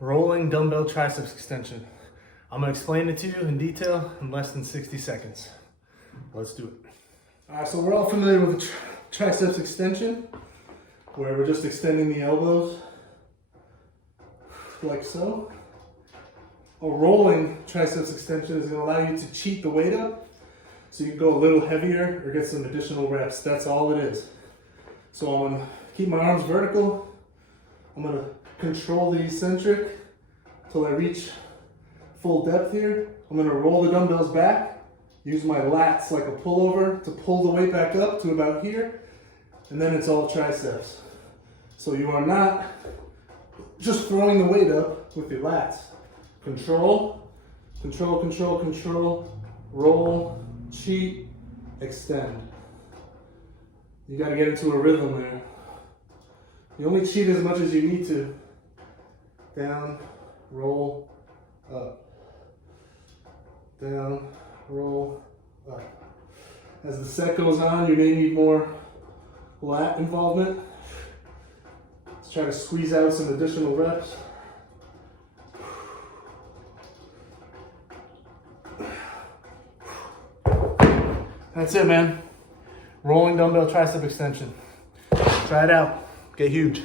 rolling dumbbell triceps extension. I'm gonna explain it to you in detail in less than 60 seconds. Let's do it. All right, so we're all familiar with the triceps extension, where we're just extending the elbows like so. A rolling triceps extension is gonna allow you to cheat the weight up, so you can go a little heavier or get some additional reps. That's all it is. So I'm gonna keep my arms vertical. I'm gonna control the eccentric till I reach full depth here. I'm gonna roll the dumbbells back, use my lats like a pullover to pull the weight back up to about here, and then it's all triceps. So you are not just throwing the weight up with your lats. Control, control, control, control, roll, cheat, extend. You gotta get into a rhythm there. You only cheat as much as you need to. Down, roll, up. Down, roll, up. As the set goes on, you may need more lat involvement. Let's try to squeeze out some additional reps. That's it, man. Rolling dumbbell tricep extension. Try it out. Get huge.